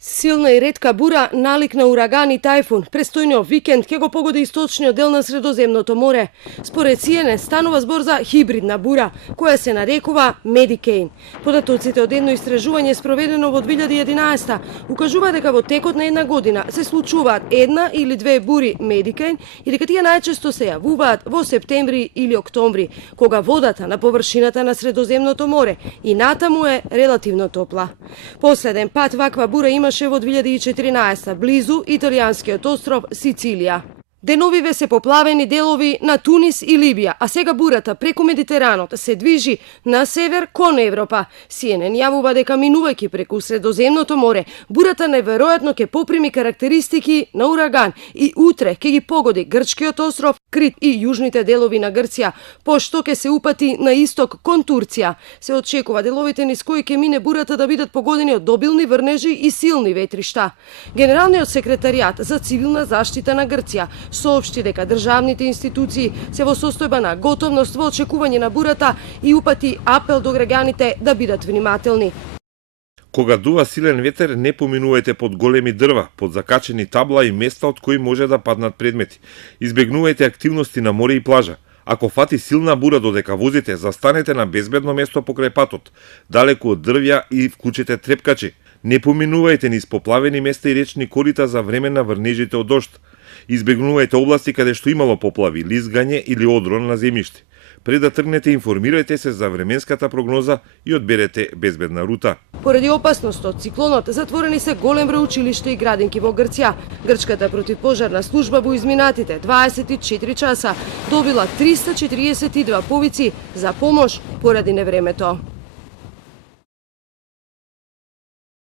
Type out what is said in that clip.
Силна и ретка бура налик на ураган и тајфун престојниот викенд ќе го погоди источниот дел на Средоземното море. Според CNN станува збор за хибридна бура, која се нарекува Медикейн. Податоците од едно истражување спроведено во 2011 укажува дека во текот на една година се случуваат една или две бури Медикейн и дека тие најчесто се јавуваат во септември или октомври, кога водата на површината на Средоземното море и натаму е релативно топла. Последен пат ваква бура имаше во 2014 близу италијанскиот остров Сицилија. Деновиве се поплавени делови на Тунис и Либија, а сега бурата преку Медитеранот се движи на север кон Европа. CNN јавува дека минувајќи преку Средоземното море, бурата неверојатно ќе поприми карактеристики на ураган и утре ќе ги погоди грчкиот остров Крит и јужните делови на Грција, пошто ќе се упати на исток кон Турција. Се очекува деловите низ кои ќе мине бурата да бидат погодени од обилни врнежи и силни ветришта. Генералниот секретаријат за цивилна заштита на Грција соопшти дека државните институции се во состојба на готовност во очекување на бурата и упати апел до граѓаните да бидат внимателни. Кога дува силен ветер, не поминувајте под големи дрва, под закачени табла и места од кои може да паднат предмети. Избегнувајте активности на море и плажа. Ако фати силна бура додека возите, застанете на безбедно место покрај патот, далеку од дрвја и вклучете трепкачи. Не поминувајте низ поплавени места и речни корита за време на врнежите од дожд. Избегнувајте области каде што имало поплави, лизгање или одрон на земјиште. Пред да тргнете, информирајте се за временската прогноза и одберете безбедна рута. Поради опасност од циклонот, затворени се голем број училишта и градинки во Грција. Грчката противпожарна служба во изминатите 24 часа добила 342 повици за помош поради невремето.